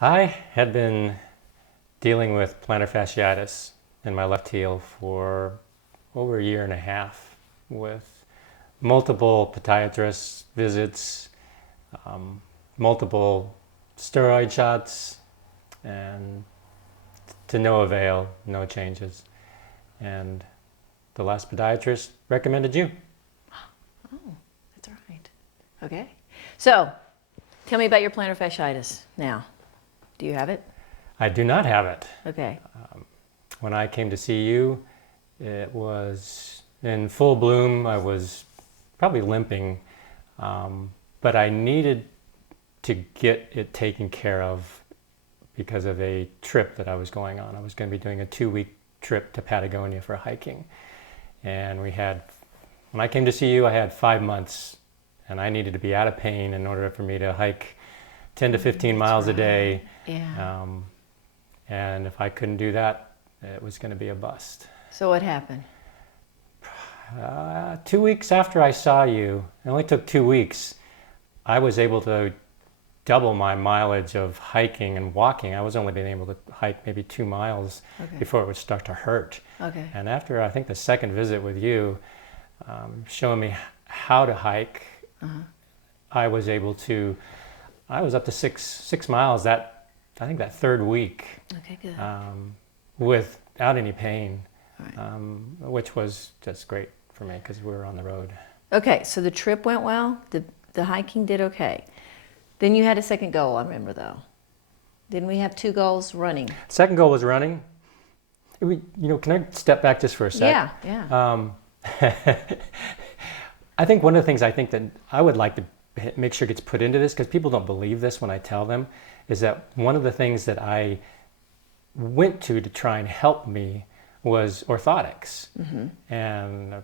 I had been dealing with plantar fasciitis in my left heel for over a year and a half with multiple podiatrist visits, multiple steroid shots, and to no avail, no changes. And the last podiatrist recommended you. Oh, that's right. Okay. So, tell me about your plantar fasciitis now. Do you have it? I do not have it. Okay. When I came to see you, it was in full bloom. I was probably limping, but I needed to get it taken care of because of a trip that I was going on. I was going to be doing a 2-week trip to Patagonia for hiking. And when I came to see you, I had 5 months and I needed to be out of pain in order for me to hike 10 to 15 miles a day. Yeah. And if I couldn't do that, it was going to be a bust. So what happened? 2 weeks after I saw you, it only took 2 weeks, I was able to double my mileage of hiking and walking. I was only being able to hike maybe 2 miles before it would start to hurt. Okay. And after, I think, the second visit with you, showing me how to hike, I was up to six miles I think that third week. Okay, good. Without any pain, Right. which was just great for me because we were on the road. Okay, so the trip went well. The hiking did okay. Then you had a second goal, I remember though. Didn't we have 2 goals? Running. Second goal was running. Can I step back just for a sec? Yeah. I think one of the things I think that I would like to make sure gets put into this, because people don't believe this when I tell them, is that one of the things that I went to try and help me was orthotics. And I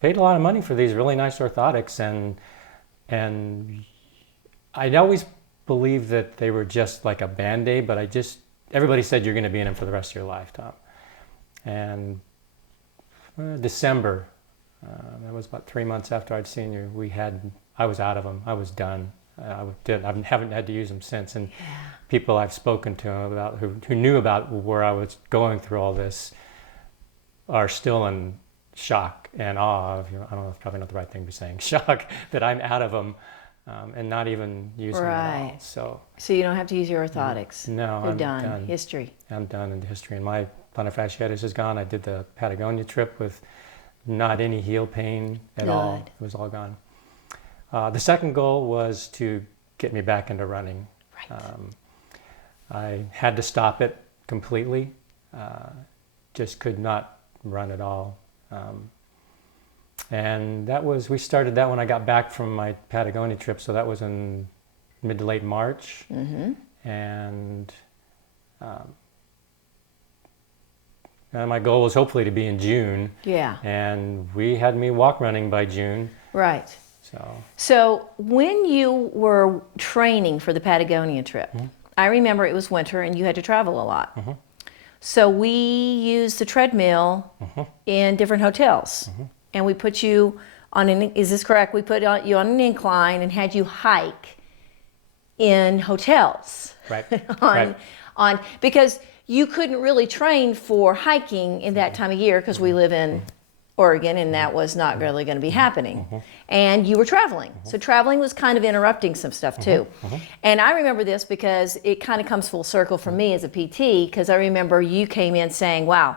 paid a lot of money for these really nice orthotics, and I'd always believed that they were just like a Band-Aid, but everybody said you're going to be in them for the rest of your life, Tom. And December, that was about 3 months after I'd seen you, I was out of them. I was done. I haven't had to use them since. And people I've spoken to about who knew about where I was going through all this are still in shock and awe. I don't know, it's probably not the right thing to be saying, shock that I'm out of them and not even using them at all. So you don't have to use your orthotics. No, You're I'm done. History. I'm done in history. And my plantar fasciitis is gone. I did the Patagonia trip with not any heel pain at all. It was all gone. The second goal was to get me back into running. Right. I had to stop it completely. Just could not run at all. And we started that when I got back from my Patagonia trip. So that was in mid to late March. And my goal was hopefully to be in June. Yeah. And we had me walk running by June. Right. So when you were training for the Patagonia trip, I remember it was winter and you had to travel a lot. So we used the treadmill in different hotels, and we put you on is this correct? We put you on an incline and had you hike in hotels. Right. Because you couldn't really train for hiking in that time of year because we live in Oregon, and that was not really going to be happening. And you were traveling. So traveling was kind of interrupting some stuff too. And I remember this because it kind of comes full circle for me as a PT, because I remember you came in saying, wow,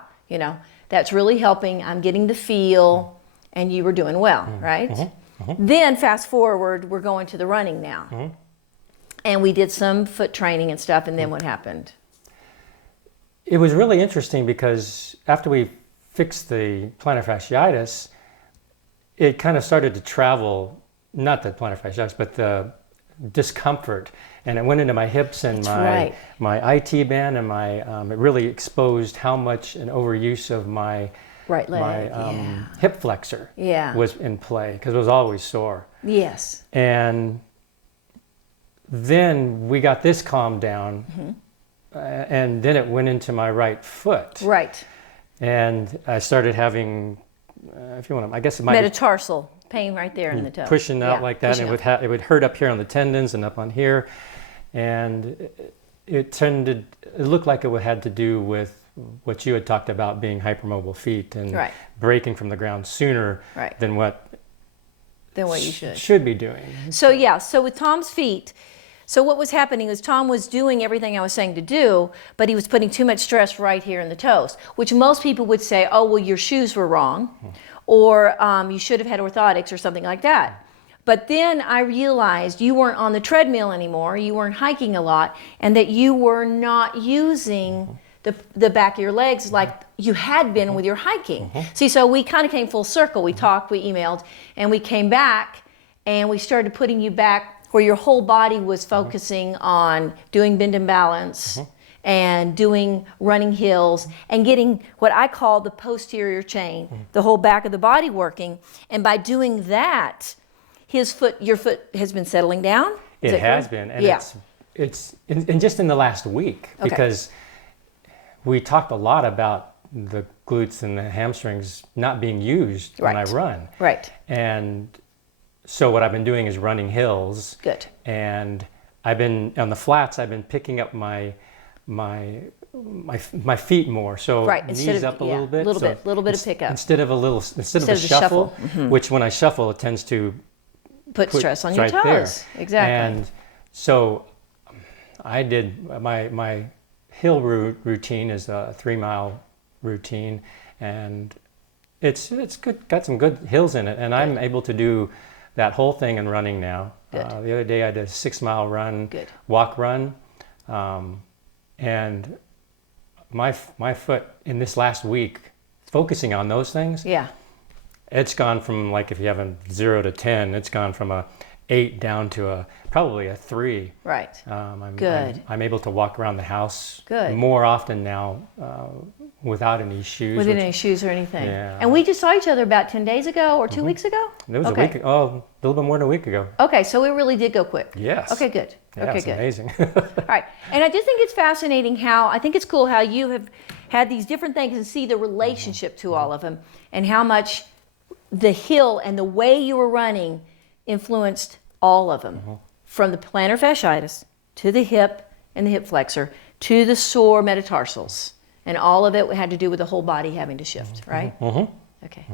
that's really helping. I'm getting the feel, and you were doing well, right? Then fast forward, we're going to the running now. And we did some foot training and stuff, and then what happened? It was really interesting because after we fixed the plantar fasciitis, it kind of started to travel, not the plantar fasciitis, but the discomfort. And it went into my hips and my IT band, and it really exposed how much an overuse of my right leg, my hip flexor was in play, because it was always sore. Yes. And then we got this calmed down, and then it went into my right foot. Right. And I started having, if you want to, I guess it might metatarsal pain right there in the toe. Pushing out like that, and it would hurt up here on the tendons and up on here. And it looked like it had to do with what you had talked about, being hypermobile feet and Right. breaking from the ground sooner Right. than what you should. should be doing. So yeah, so with Tom's feet, so what was happening was Tom was doing everything I was saying to do, but he was putting too much stress right here in the toes, which most people would say, oh, well, your shoes were wrong, or you should have had orthotics or something like that. But then I realized you weren't on the treadmill anymore, you weren't hiking a lot, and that you were not using the back of your legs like you had been with your hiking. See, so we kind of came full circle. We talked, we emailed, and we came back, and we started putting you back where your whole body was focusing on doing bend and balance and doing running hills and getting what I call the posterior chain, the whole back of the body working. And by doing that, your foot has been settling down? It has been, and yeah. it's just in the last week, Okay. because we talked a lot about the glutes and the hamstrings not being used when I run. Right. And so what I've been doing is running hills. Good. And I've been on the flats. I've been picking up my feet more. So Right. knees up a little bit. Little bit of pickup. Instead of Instead a of the shuffle, shuffle. which when I shuffle, it tends to Put stress on your right toes. there. Exactly. And so I did my hill routine is a 3-mile routine, and it's good. Got some good hills in it, and I'm able to do that whole thing in running now. Good. The other day I did a 6-mile run, Good. walk run, and my foot in this last week, focusing on those things, Yeah. it's gone from, like, if you have a 0 to 10, it's gone from a 8 down to probably a 3. Right. I'm able to walk around the house Good. more often now without any shoes. Without which- any shoes or anything. Yeah. And we just saw each other about 10 days ago or 2 weeks ago? It was Okay. a little bit more than a week ago. Okay, so it really did go quick. Yes. Okay, good. Yeah, Okay, it's good. amazing. All right. And I just think it's fascinating I think it's cool how you have had these different things and see the relationship to all of them and how much the hill and the way you were running influenced all of them. From the plantar fasciitis to the hip and the hip flexor to the sore metatarsals. And all of it had to do with the whole body having to shift, right? Okay.